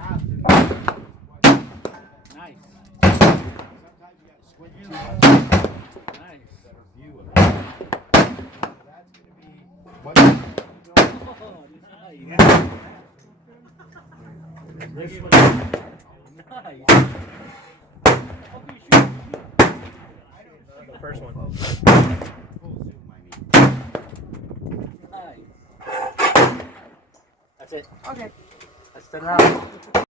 Nice. Sometimes you got to squint too much. Nice. Better view of it. So that's going to be what Oh, nice. this one. Nice. Okay, shoot. The first one. Full zoom, I mean. Nice. That's it. Okay. That's 10 rounds.